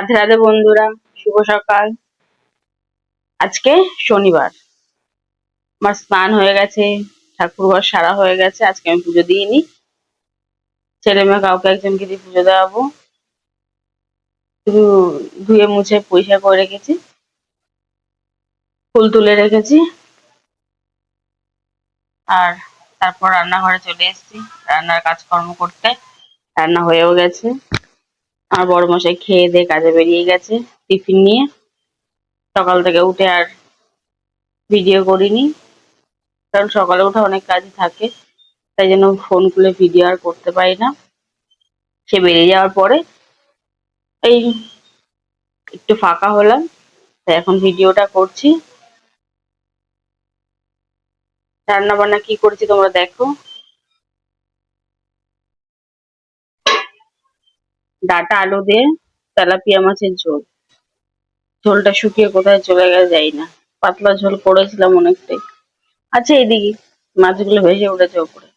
রাধে রাধে বন্ধুরা, শুভ সকাল। আজকে শনিবার, আমার স্নান হয়ে গেছে, ঠাকুরঘর সারা হয়ে গেছে। আজকে আমি পুজো দিইনি, ছেলে মেয়ে কাউকে একজনকে দিয়ে পুজো দেওয়াবো। শুধু ধুয়ে মুছে পরিষ্কার করে রেখেছি, ফুল তুলে রেখেছি। আর তারপর রান্নাঘরে চলে এসেছি রান্নার কাজকর্ম করতে। রান্না হয়েও গেছে। আর বড় মশাই খেয়ে দিয়ে কাজে বেরিয়ে গেছে টিফিন নিয়ে। সকাল থেকে উঠে আর ভিডিও করিনি, কারণ সকালে উঠে অনেক কাজ থাকে, তাই জন্য ফোন খুলে ভিডিও আর করতে পারি না। সে বেরিয়ে যাওয়ার পরে এই একটু ফাঁকা হলাম, তাই এখন ভিডিওটা করছি। রান্না বান্না কি করেছি তোমরা দেখো। ডাটা আলু দিয়ে তেলাপিয়া মাছের ঝোল। ঝোলটা শুকিয়ে কোথায় চলে গেছে যাই না, পাতলা ঝোল করেছিলাম অনেকটাই। আচ্ছা, এদিকে মাছগুলো ভেসে উঠেছে ওপরে।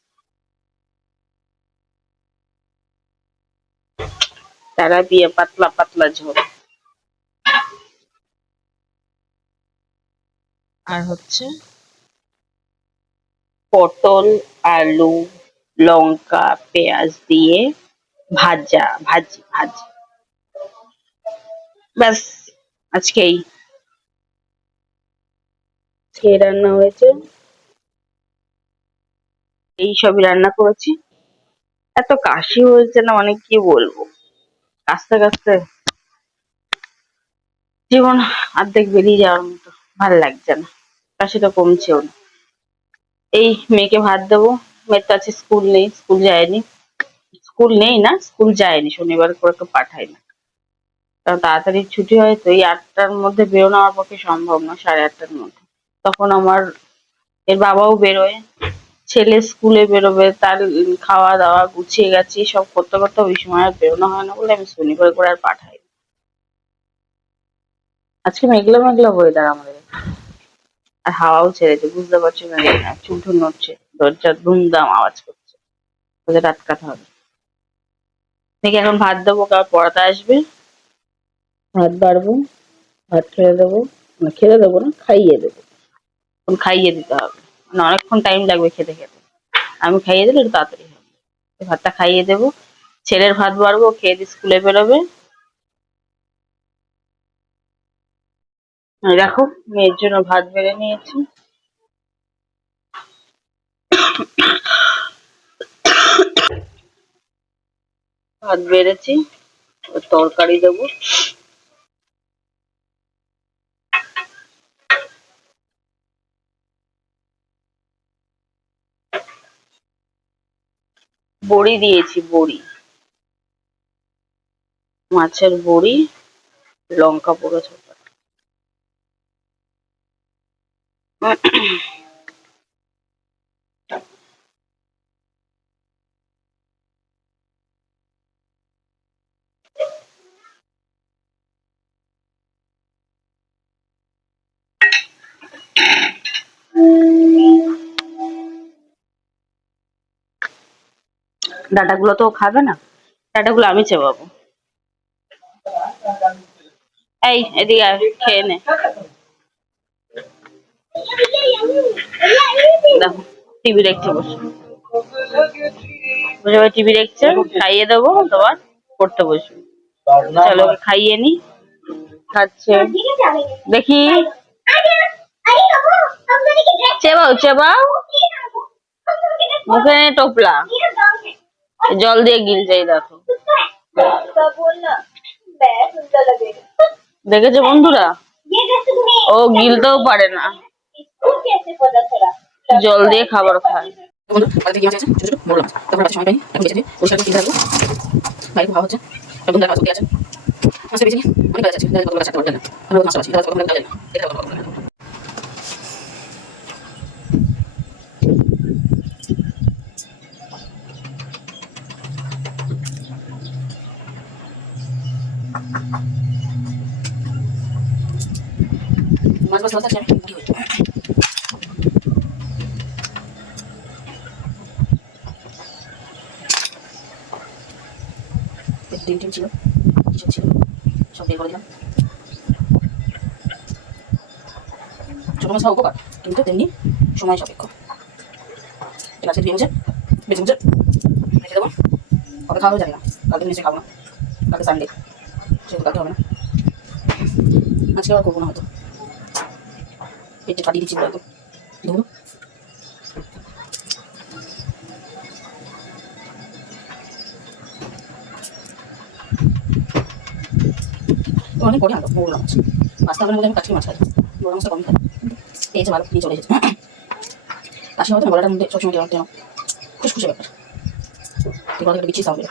তেলাপিয়া পাতলা পাতলা ঝোল। আর হচ্ছে পটল, আলু, লঙ্কা, পেঁয়াজ দিয়ে ভাজি। ব্যাস, আজকেই খেয়ে রান্না হয়েছে, এই সবই রান্না করেছি। এত কাশি হয়েছে না, অনেক কি বলবো। কাশতে কাশতে জীবন অর্ধেক বেরিয়ে যাওয়ার মতো, ভাল লাগছে না। কাশিটা কমছেও না। এই মেয়েকে ভাত দেবো। মেয়ের তো আছে স্কুল নেই, স্কুল যায়নি। স্কুল নেই না, স্কুল যায়নি, শনিবার করে তো পাঠাই না, কারণ তাড়াতাড়ি ছুটি হয় তো। এই 8টার মধ্যে বেরোনো আমার পক্ষে সম্ভব না, 8:30টার মধ্যে। তখন আমার এর বাবাও বেরোয়, ছেলে স্কুলে বেরোবে, তার খাওয়া দাওয়া গুছিয়ে গেছি সব করতে করতে ওই সময় আর বেরোনো হয় না বলে আমি শনিবার করে আর পাঠাই না। আজকে মেঘলা মেঘলা ওয়েদার আমাদের, আর হাওয়াও ছেড়েছে, বুঝতে পারছো না? চুল নড়ছে, দরজা ধুমধাম আওয়াজ করছে, ওদের আটকাতে হবে। দেখি এখন ভাত দেবো, কার পড়াতে আসবে, ভাত বাড়বো, ভাত খেতে দেবো। না খেতে দেবো না, খাইয়ে দেবো। এখন খাইয়ে দিতে হবে, মানে অনেকক্ষণ টাইম লাগবে খেতে খেতে। আমি খাইয়ে দিলে একটু তাড়াতাড়ি হবে। ভাতটা খাইয়ে দেবো, ছেলের ভাত বাড়বো, খেয়ে দিয়ে স্কুলে বেরোবে। দেখো, মেয়ের জন্য ভাত বেড়ে নিয়েছি। ভাত বেড়েছি, তরকারি দেবো। বড়ি দিয়েছি, বড়ি, মাছের বড়ি, লঙ্কা পোড়ো ছোটা। ডাটাগুলো তো ও খাবে না, ডাটাগুলো আমি চেবাবো। এই এদিকে আয়, খেয়ে নে। দেখো, টিভি দেখছে বসে বসে বসে টিভি দেখছে। খাইয়ে দেবো, তোমার পড়তে বসবে। চলো ওকে খাইয়ে নি। খাচ্ছে, দেখি। চেবাও চেবাও, মুখে নে টোপলা, জল দিয়ে গিলছে, এই দেখো। দেখেছো বন্ধুরা, ও গিলতেও পারে না, জল দিয়ে খাবার খায়। ডিম টিম ছিল, ছিল সব সব বের করে দিলাম। ছোটো মাছ খাওয়া উপকার, কিন্তু তেমনি সময় সাপেক্ষ। ঠিক আছে, ধুয়ে মুছে বেছে মুছে রেখে দেবো। কবে খাওয়া জানি না, কালকে নিচে খাবো না, কালকে সানডে, সেহেতু কালকে হবে না। আজকে আবার করবো না হয়তো, পেটে কাটিয়ে দিচ্ছি একদম ধরো। অনেক পরে আনলো বড় মাছ, মাছটা আমার মধ্যে আমি কাটকি মাছ খাই, বড় মাছটা কমই খাই। এই যে ভালো নিয়ে চলে এসেছে, কাশি হয়তো গলাটার মধ্যে সবসময় দেওয়া যেন খুশখুশে ব্যাপার, গলা থেকে বিচ্ছিস হবে,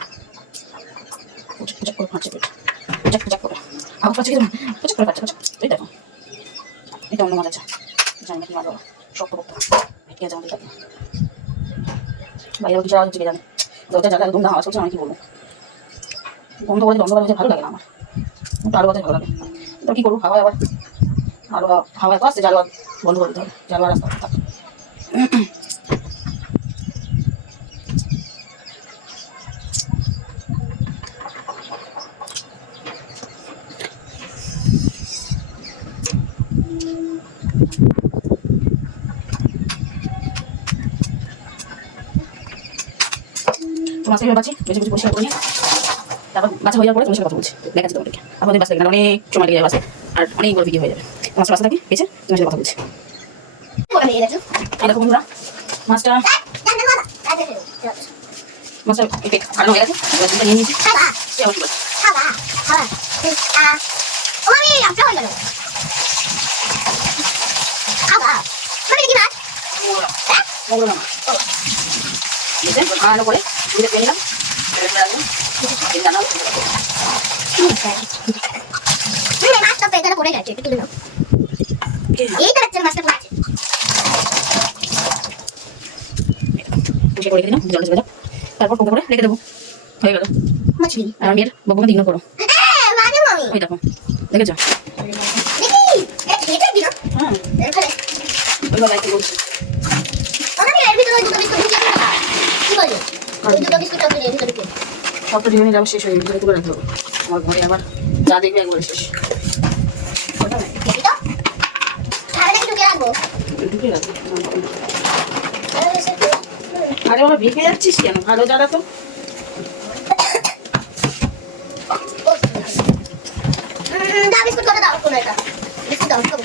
পুচাক করে ফাঁচছে পেট, পুচাক করে আবার ফাঁচছে কেমন, পুচাক করে ফাঁচছে, এই দেখো এটা অন্য মাছ আছে, জানি না কি মাছ, শক্ত করতে ভেটকে আছে আমাদের সাথে বাইরে কিছু আওয়াজ হচ্ছে কে জানে, দরজা জায়গায় একদম আওয়াজ করছে, আমি কি বলবো, বন্ধ করে বন্ধ করে ভালো লাগে না আমার, একটু আলু বাতাস ভালো লাগে, তো কী করবো, হাওয়া আবার আলু হাওয়া এত আসছে, জালু বন্ধ করে দিতে হবে, জালু রাস্তা থাকে। মাছটা এবার বাছি বেশি বেশি পরিষ্কার করে নিই, তারপর বাছা হয়ে যাওয়ার পরে তোমার সাথে কথা বলছি, দেখাচ্ছি তোমাদেরকে, আপনাদের বাঁচতে গেলে অনেক সময় লেগে যাবে বাঁচতে, আর অনেক বড় ভিডিও হয়ে যাবে। মাছটা বাঁচতে থাকি পেয়েছে তোমার সাথে কথা বলছি। এই দেখো বন্ধুরা, মাছটা একটু কালো হয়ে গেছে, নিয়ে নিয়েছি, ভালো করে দুধে পেয়ে নিলাম, মাছটা পেয়ে পড়ে গেছে, একটু তুলে নাও, এই তো হচ্ছে মাছটা পড়েছে, করে দিলাম, জলে চলে যাও, তারপর পোকা করে রেখে দেবো, হয়ে গেল মাছলি। আর মেয়ের বকবক ইগনোর করো, ওই দেখো দেখেছো, হ্যাঁ ওইবার দায়িত্ব বলছি, সবটা ডিজাইন আবার শেষ হয়ে গেছে, তুলে রাখতে হবে, আমার ঘরে আবার যা দেখবে একবারে শেষ, ঢুকে রাখবে। আরে বাবা ভিগে যাচ্ছিস কেন, ভালো জায়গা তো, বিস্কুট করে দাও, কোনো একটা বিস্কুট দাও, খাবো।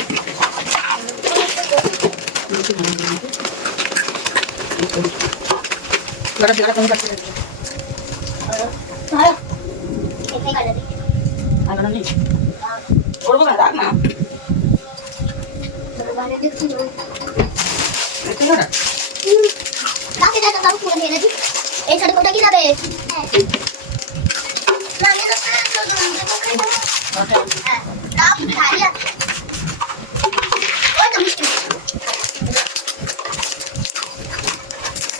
গাড়া গাড়া কমে যাচ্ছে, ধরো এটাই কাটে দিই, আর গাড়া নেই করবো না, রাখ না, মানে দেখছি একটু গাড়া কাকে দাও, দাও পুরো নিয়ে নাকি এই সাইডে কোনটা কি যাবে, না আমি তো হ্যাঁ দাও খালি আছে, ওই তো মিষ্টি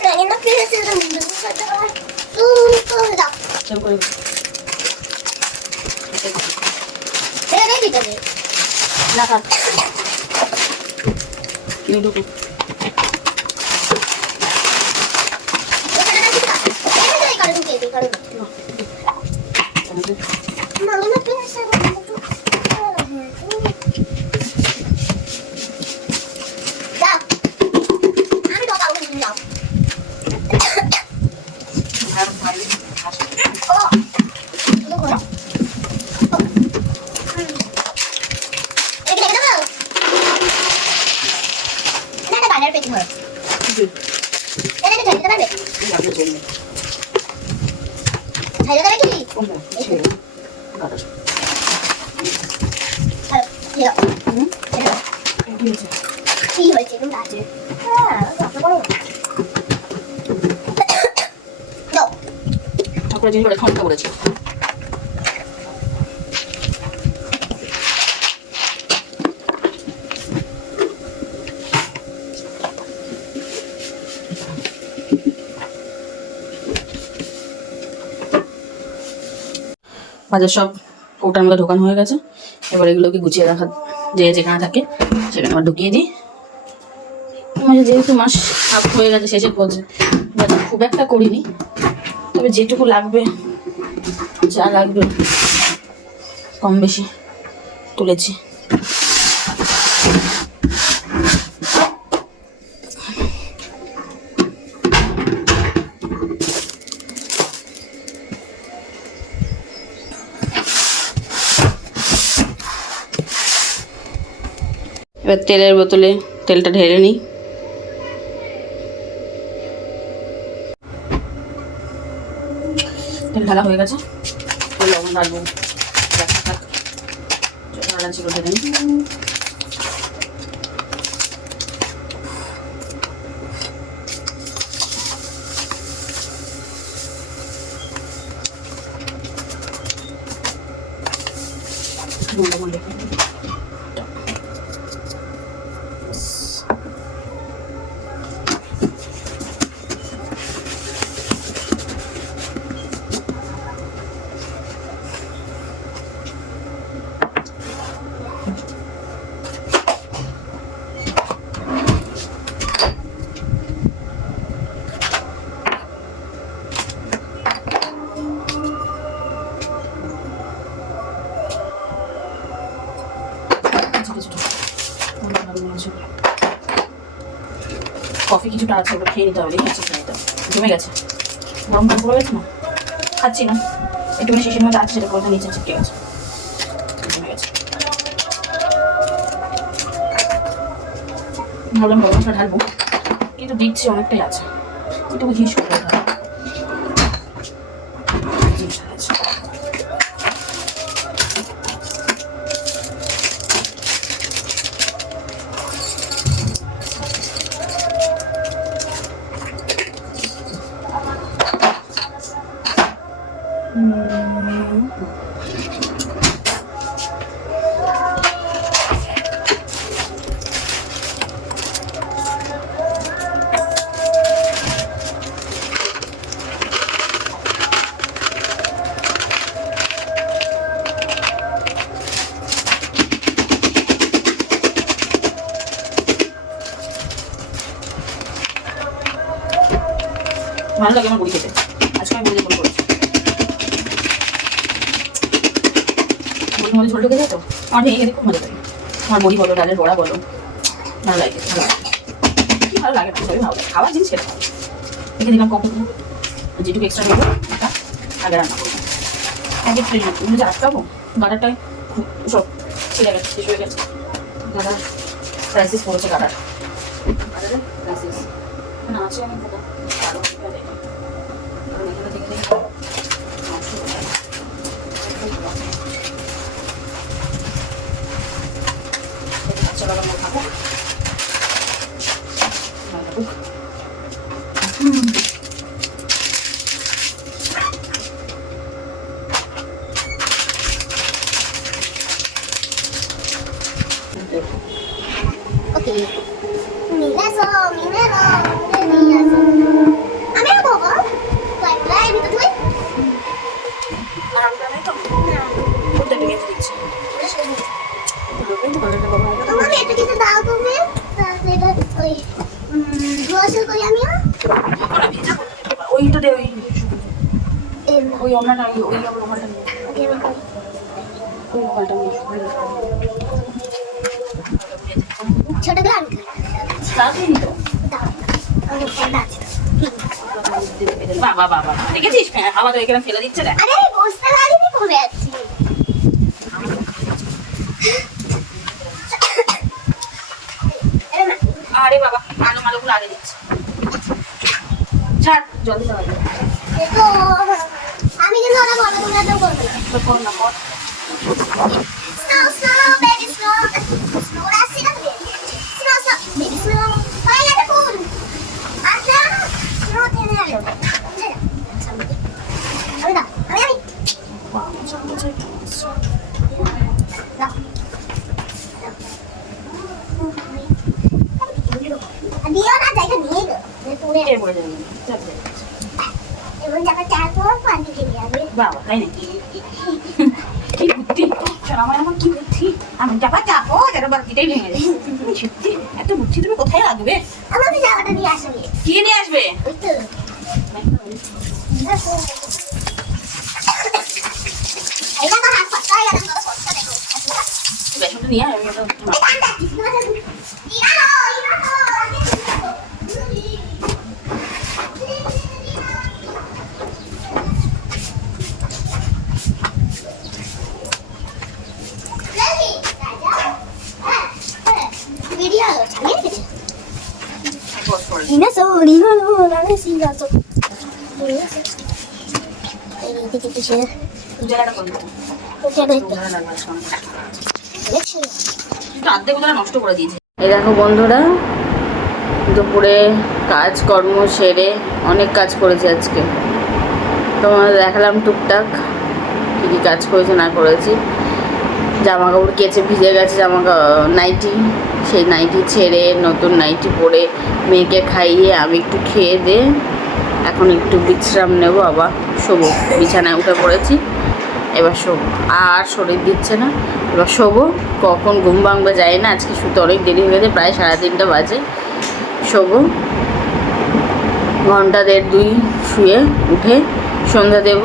রাঙিনা কে এসে রঙিন করতে হয়, তুই দাও সব করে রে দিতে না থাক কিনে ঢুকু, কি হয়েছে তুমি আছে ঠাকুরের জিনিস ঠান্ডা করেছে, বাজার সব কৌটার মধ্যে ঢোকানো হয়ে গেছে, এবার এগুলোকে গুছিয়ে রাখা, যে যেখানে থাকে সেখানে আবার ঢুকিয়ে দিই। মানে যেহেতু মাস হাফ হয়ে গেছে, শেষের পর্যায়ে বাজার খুব একটা করিনি, তবে যেটুকু লাগবে যা লাগবে কম বেশি তুলেছি। এবার তেলের বোতলে তেলটা ঢেলে নিই। তেল ঢালা হয়ে গেছে, লবণ ঢালবো, ছিল ঢেলে নিই। লবণ দেখে কফি কিছুটা আছে, ওটা খেয়ে নিতে হবে, দেখে খেয়ে নিতে হবে, জমে গেছে, গরম গরম পড়ে গেছে না, খাচ্ছি না, একটুখানি শিশির মধ্যে আছে, সেটা করে নিচে চিপকে গেছে, জমে গেছে। ভাবলাম গরম মশলা ঢালবো, কিন্তু দিচ্ছি অনেকটাই আছে, একটু ঘি শুকনো ঢালবো। ভালো লাগে আমার বড়ি খেতে, আজকে আমি বড়ি করেছি, বড়ির মধ্যে ঝোল ঢুকে যায় তো আমার ভেঙে খেতে খুব মজা লাগে। আমার বড়ি বলো, ডালের বড়া বলো, ভালো লাগে, ভালো লাগে, কি ভালো লাগে না, সবই ভালো লাগে, খাওয়ার জিনিস খেতে ভালো। রেখে দিলাম কখন, যেটুকু এক্সট্রা নেবো ওটা আগে রান্না করবো, আগে ফ্রিজ যে আটকাবো, গাডারটাই সব ছিঁড়ে গেছে, শেষ হয়ে গেছে, গাডার ক্রাইসিস পড়েছে, গাডারে ক্রাইসিস না আছে, আমি কোথাও আরো দেখি ওকে মিলাসো মিলানো মিলাসো আমি আর বাবা তাই আমি তো তুই আরাম করে তো না ওটা নিয়ে দিচ্ছি, তোমাকে এটা কিছু দাও তুমি তাহলে ওই গ্রোসারি করি আমিও ওইটা দে, ওই এর ওই ওনাটা ওই আমার ওখানটা নিয়ে, ওকে ওই ওখানটা নিয়ে ছোট গ্লাস সাথে নি তো দাও আমি ফোনটা আছে বাবা বাবা দেখেছিস, হাওয়া তো এখানে ফেলে দিচ্ছে রে, আরে বসতে পারিনি পড়ে যাচ্ছি আরে বাবা আলো মালো গুলো আগে দিচ্ছে, ছাড় জল দিতে হবে তো আমি কিন্তু ওরা বড় বড় তো করব তো ফোন না কর, snow snow baby snow snow আসছে না তুমি স্নো স্নো বেবি স্নো হয়ে গেছে ফুল আচ্ছা স্নো তেনে আলো আমি দাও আমি দাও দিও না জায়গা নিয়ে গো পুরে কে বলে দেবে, চল দে। এবং জায়গা চার পর পানি খেয়ে যাবে বাবা তাই নাকি, কি বুদ্ধি, আমার আমার কি বুদ্ধি, আমি চাপা চাপো যেন বাকিটাই ভেঙে যায়, সত্যি এত বুদ্ধি তুমি কোথায় রাখবে, আমাকে জায়গাটা নিয়ে আসবে কি নিয়ে আসবে, ওই তো এটা তো হাত পাতা নিয়ে আমি ওটা উজালাটা করবো আর্ধেক উজালা নষ্ট করে দিয়েছে। এই দেখো বন্ধুরা, দুপুরে কাজকর্ম সেরে অনেক কাজ করেছি আজকে। তোমাদের দেখালাম টুকটাক কী কী কাজ করেছি না করেছি। জামা কাপড় কেচে ভিজে গেছে, নাইটি, সেই নাইটি ছেড়ে নতুন নাইটি পরে মেয়েকে খাইয়ে আমি একটু খেয়ে দিয়ে এখন একটু বিশ্রাম নেব, আবার শোবো। বিছানায় উঠে পড়েছি, এবার শোবো। আর শরীর দিচ্ছে না, এবার শোবো। কখন ঘুম ভাঙবে যায় না, আজকে শুতে অনেক দেরি হয়ে গেছে, প্রায় 3:30 বাজে। শোবো, ঘন্টা 1.5-2 শুয়ে উঠে সন্ধ্যা দেব।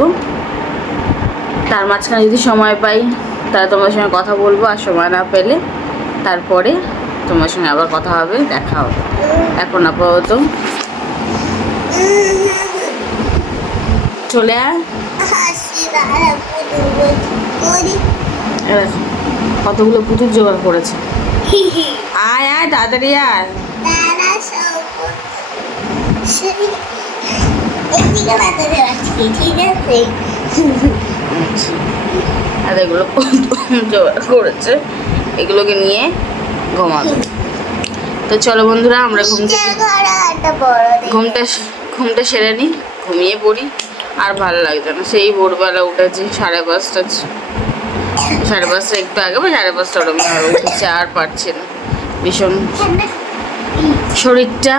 তার মাঝখানে যদি সময় পাই তাহলে তোমাদের সঙ্গে কথা বলবো, আর সময় না পেলে তারপরে তোমার সঙ্গে আবার কথা হবে, দেখা হবে। এখন আপাতত চলে আয়। দেখো কতগুলো পুতুল জোগাড় করেছে। আয় আয় তাড়াতাড়ি আয়। আর এগুলো জোগাড় করেছে, এগুলোকে নিয়ে ঘুমাবে। তো চলো বন্ধুরা, আমরা ঘুমটা সেরে নিই, ঘুমিয়ে পড়ি। আর ভালো লাগছে না, সেই ভোরবেলা উঠেছি 5:30, 5:30 একটু আগে বা 5:30 ওরকম উঠেছি, আর পারছি না। ভীষণ শরীরটা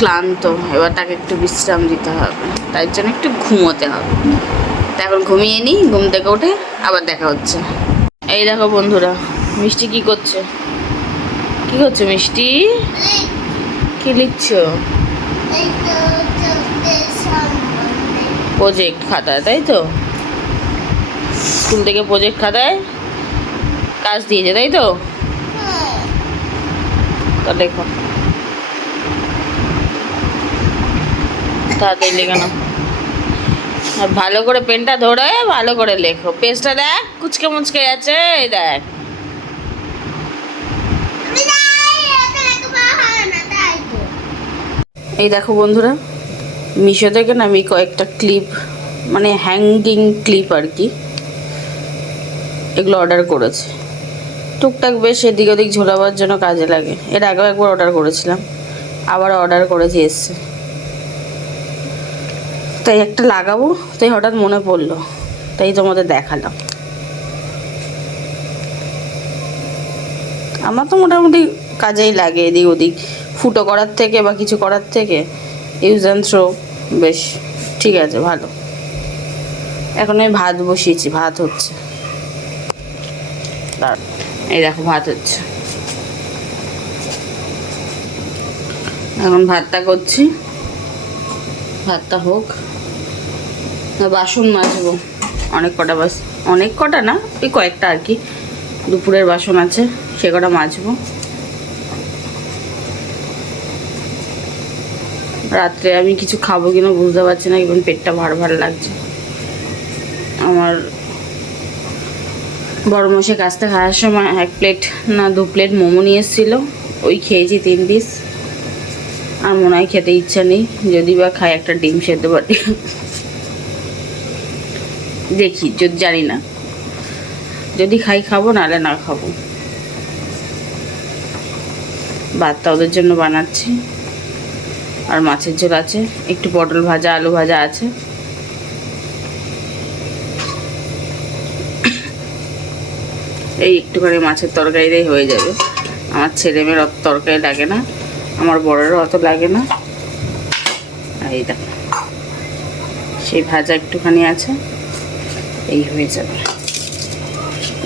ক্লান্ত, এবার তাকে একটু বিশ্রাম দিতে হবে, তাই জন্য একটু ঘুমোতে হবে। তা এখন ঘুমিয়ে নিই, ঘুম থেকে উঠে আবার দেখা হচ্ছে। এই দেখো বন্ধুরা, মিষ্টি কি করছে? কি করছো মিষ্টি? কি লিখছো? প্রজেক্ট খাতায়, তাই তো? স্কুল থেকে প্রজেক্ট খাতায় কাজ দিয়েছে, তাই তো? তা লেখো, তাড়াতাড়ি লেখো না। আর ভালো করে পেনটা ধরে ভালো করে লেখো। পেজটা দেখ কুচকে মুচকে যাচ্ছে, এই দেখ। এই দেখো বন্ধুরা, মিশো থেকে না আমি কয়েকটা ক্লিপ, মানে হ্যাঙ্গিং ক্লিপ আর কি, এগুলো অর্ডার করেছি। টুকটাক বেশ এদিক ওদিক ঝোলাবার জন্য কাজে লাগে। এর আগেও একবার অর্ডার করেছিলাম, আবার অর্ডার করেছি, এসছে। তাই একটা লাগাবো, তাই হঠাৎ মনে পড়লো, তাই তোমাদের দেখালাম। আমার তো মোটামুটি কাজেই লাগে, এদিক ওদিক ফুটো করার থেকে বা কিছু করার থেকে ইউজ অ্যান্ড থ্রো বেশ ঠিক আছে, ভালো। এখন আমি ভাত বসিয়েছি, ভাত হচ্ছে। এই দেখো ভাত হচ্ছে, এখন ভাতটা করছি, ভাতটা হোক। বাসন মাজবো, অনেক কটা না, ওই কয়েকটা আর কি, দুপুরের বাসন আছে, সে কটা মাজবো। রাত্রে আমি কিছু খাবো কিনা বুঝতে পারছি না, এখন পেটটা ভার ভার লাগছে। আমার বড় মশাই কাছ থেকে খাওয়ার সময় 1 প্লেট না 2 প্লেট মোমো নিয়ে এসেছিলো, ওই খেয়েছি 3 পিস। আর মনে হয় খেতে ইচ্ছা নেই, যদি বা খাই একটা ডিম সেদ্ধ পাটি, দেখি, যদি জানি না, যদি খাই খাবো, নাহলে না খাবো। ভাতটা ওদের জন্য বানাচ্ছি, আর মাছের ঝোল আছে, একটু পটল ভাজা, আলু ভাজা আছে। এই একটুখানি মাছের তরকারিটাই হয়ে যাবে। আমার ছেলেমেয়ের অত তরকারি লাগে না, আমার বড়েরও অত লাগে না। এই দেখো, সেই ভাজা একটুখানি আছে, এই হয়ে যাবে।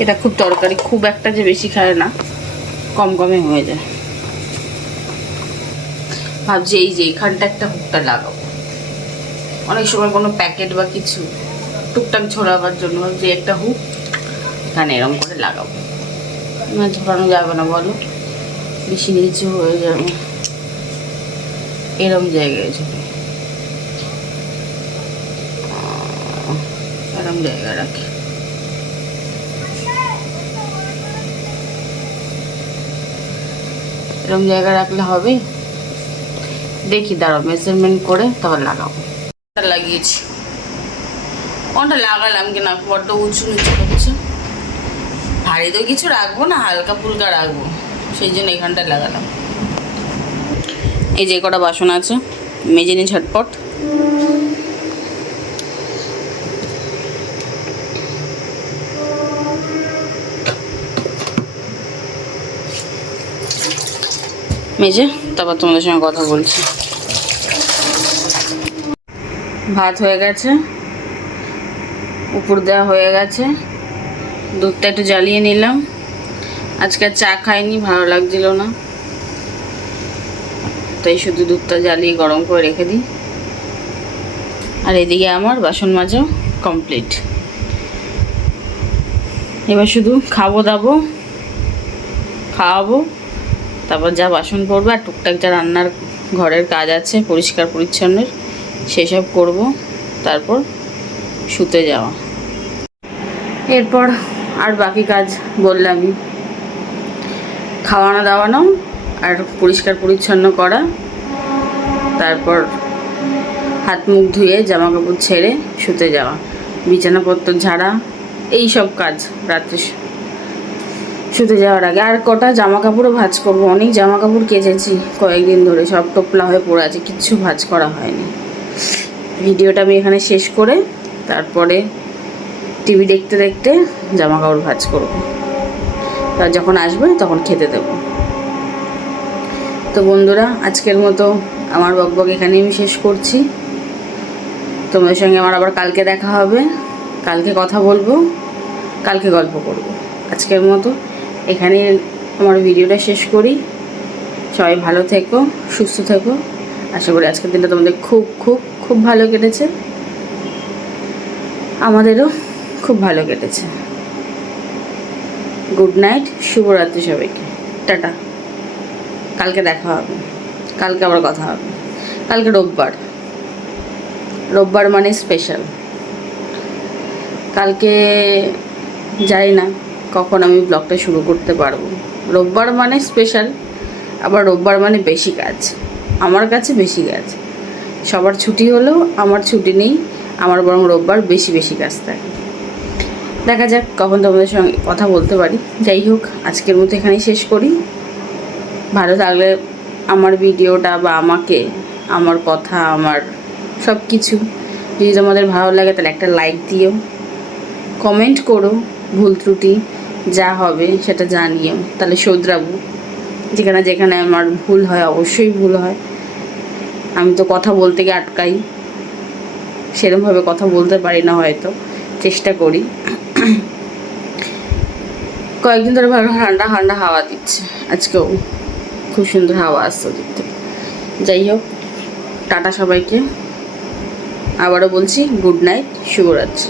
এটা খুব তরকারি খুব একটা যে বেশি খায় না, কম কমে হয়ে যায়। ভাবছি এই যে এখানটা একটা হুকটা লাগাবো, অনেক সময় কোনো প্যাকেট বা কিছু টুকটাক ঝোলাবার জন্য ভাবছি একটা হুক এখানে এরকম করে লাগাবো। না ঝরানো যাবে না বলো, বেশি নিচু হয়ে যাবে। এরম জায়গায় ঝরে, এরম জায়গায় রাখি। এরম জায়গায় রাখলে হবে। দেখি দাঁড়াও, মেজারমেন্ট করে তারপর লাগাবো। লাগিয়েছি, কোনটা লাগালাম কিনা বড্ড উঁচু নিচু হচ্ছে। ভারী তো কিছু রাখবো না, হালকা ফুলকা রাখবো, সেই জন্য এখানটা লাগালাম। এই যে কটা বাসন আছে, মেজে নিই ঝটপট। মেজে তারপর তোমাদের সঙ্গে কথা বলছি। ভাত হয়ে গেছে, উপর দেওয়া হয়ে গেছে, দুধটা একটু জ্বালিয়ে নিলাম। আজকে আর চা খাইনি, ভালো লাগছিল না, তাই শুধু দুধটা জ্বালিয়ে গরম করে রেখে দিই। আর এদিকে আমার বাসন মাজা কমপ্লিট। এবার শুধু খাওয়াবো, তারপর যা বাসন পড়বে আর টুকটাক যা রান্নার ঘরের কাজ আছে পরিষ্কার পরিচ্ছন্নের সেসব করব, তারপর শুতে যাওয়া। এরপর আর বাকি কাজ বললামই, খাওয়ানো দাওয়ানো আর পরিষ্কার পরিচ্ছন্ন করা, তারপর হাত মুখ ধুয়ে জামা কাপড় ছেড়ে শুতে যাওয়া, বিছানাপত্র ঝাড়া, এই সব কাজ রাত্রে শুতে যাওয়ার আগে। আর কটা জামা কাপড়ও ভাঁজ করবো, অনেক জামা কাপড় কেচেছি কয়েকদিন ধরে, সব টোপলা হয়ে পড়ে আছে, কিচ্ছু ভাঁজ করা হয়নি। ভিডিওটা আমি এখানে শেষ করে তারপরে টিভি দেখতে দেখতে জামা কাপড় ভাঁজ করবো, তার যখন আসবে তখন খেতে দেবো। তো বন্ধুরা, আজকের মতো আমার বকবক এখানেই আমি শেষ করছি। তোমাদের সঙ্গে আমার আবার কালকে দেখা হবে, কালকে কথা বলবো, কালকে গল্প করবো। আজকের মতো এখানে আমার ভিডিওটা শেষ করি। সবাই ভালো থেকো, সুস্থ থেকো। আশা করি আজকের দিনটা তোমাদের খুব খুব খুব ভালো কেটেছে, আমাদেরও খুব ভালো কেটেছে। গুড নাইট, শুভরাত্রি সবাইকে, টাটা। কালকে দেখা হবে, কালকে আবার কথা হবে। কালকে রোববার মানে স্পেশাল। কালকে জানি না কখন আমি ব্লগটা শুরু করতে পারবো। রোববার মানে স্পেশাল, আবার রোববার মানে বেশি কাজ, আমার কাছে বেশি কাজ। সবার ছুটি হলেও আমার ছুটি নেই, আমার বরং রোববার বেশি বেশি কাজ থাকে। দেখা যাক কখন তোমাদের সঙ্গে কথা বলতে পারি। যাই হোক, আজকের মতো এখানেই শেষ করি। ভালো লাগলে আমার ভিডিওটা বা আমাকে, আমার কথা, আমার সব কিছু যদি তোমাদের ভালো লাগে তাহলে একটা লাইক দিও, কমেন্ট করো, ভুল ত্রুটি যা হবে সেটা জানিও, তাহলে শোধরাবো। যেখানে যেখানে আমার ভুল হয়, অবশ্যই ভুল হয়, আমি তো কথা বলতে গিয়ে আটকাই, সেরকমভাবে কথা বলতে পারি না, হয়তো চেষ্টা করি। কয়েকদিন ধরে ভালো ঠান্ডা ঠান্ডা হাওয়া দিচ্ছে, আজকেও খুব সুন্দর হাওয়া আসছে দেখতে। যাই হোক, টাটা সবাইকে, আবারও বলছি গুড নাইট, শুভরাত্রি।